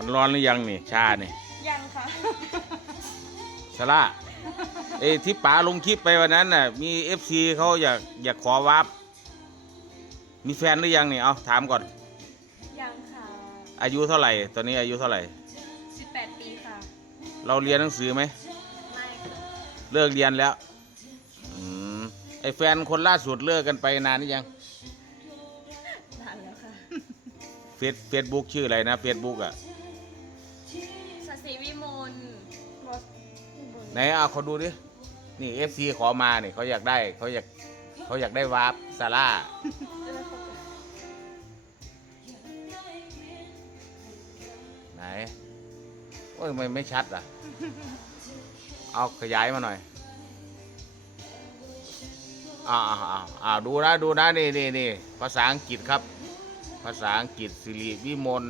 มันร้อนหรือยังนี่ ชาเนี่ยยังค่ะ สาระเอ้ยที่ป๋าลงคลิปไปวันนั้นน่ะ มีเอฟซีเขาอยากอยากขอวับมีแฟนหรือยังนี่เอาถามก่อน ยังค่ะ อายุเท่าไหร่ ตอนนี้อายุเท่าไหร่ 18 ปีค่ะ เราเรียนหนังสือไหม ไม่ค่ะเลิกเรียนแล้วอืมไอแฟนคนล่าสุดเลิกกันไปนานหรือยังนานแล้วค่ะ เฟซเฟซบุ๊กชื่ออะไรนะเฟซบุ๊กอะ สศิวิมลบอสไหนเอาเขาดูดิ นี่เอฟซีขอมาเนี่ยเขาอยากได้เขาอยากเขาอยากได้วาร์ปซาร่า ไหน โอ้ยมันไม่ชัดอะ เอาขยายมาหน่อยอ่าอ่าอ่าดูนะดูนะนี่นี่นี่ภาษาอังกฤษครับ ภาษาอังกฤษสิริวิมล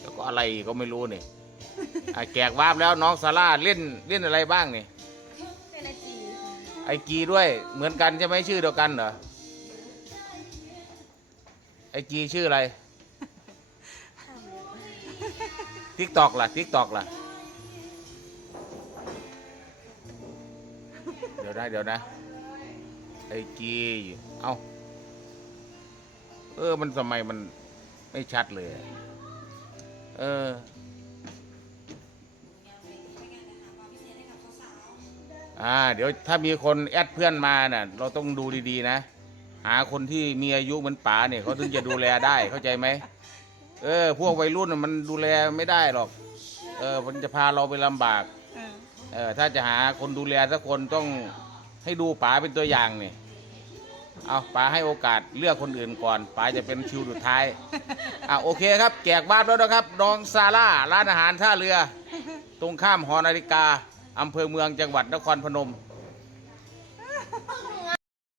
แล้วก็อะไรก็ไม่รู้เนี่ย อะแกกวาบแล้วน้องซาร่าเล่นเล่นอะไรบ้างนี่เป็นไอจีค่ะไอจีด้วยเหมือนกันใช่ไหมชื่อเดียวกันเหรอไอจีชื่ออะไรทิกตอกล่ะทิกตอกล่ะเดี๋ยวนะเดี๋ยวนะไอจีเอ้าเออมันทำไมมันไม่ชัดเลย เออ อ่า เดี๋ยวถ้ามีคนแอดเพื่อนมาน่ะ เราต้องดูดีๆนะ หาคนที่มีอายุเหมือนป๋าเนี่ยเขาถึงจะดูแลได้เข้าใจไหมเออ พวกวัยรุ่นน่ะมันดูแลไม่ได้หรอก เออ มันจะพาเราไปลำบาก เออเออ ถ้าจะหาคนดูแลสักคนต้องให้ดูป๋าเป็นตัวอย่างนี่เอาป๋าให้โอกาสเลือกคนอื่นก่อนป๋าจะเป็นคิวสุดท้าย อะโอเคครับ แจกบ้านแล้วนะครับน้องซาร่าร้านอาหารท่าเรือ ตรงข้ามหอนาฬิกา อำเภอเมืองจังหวัดนครพนม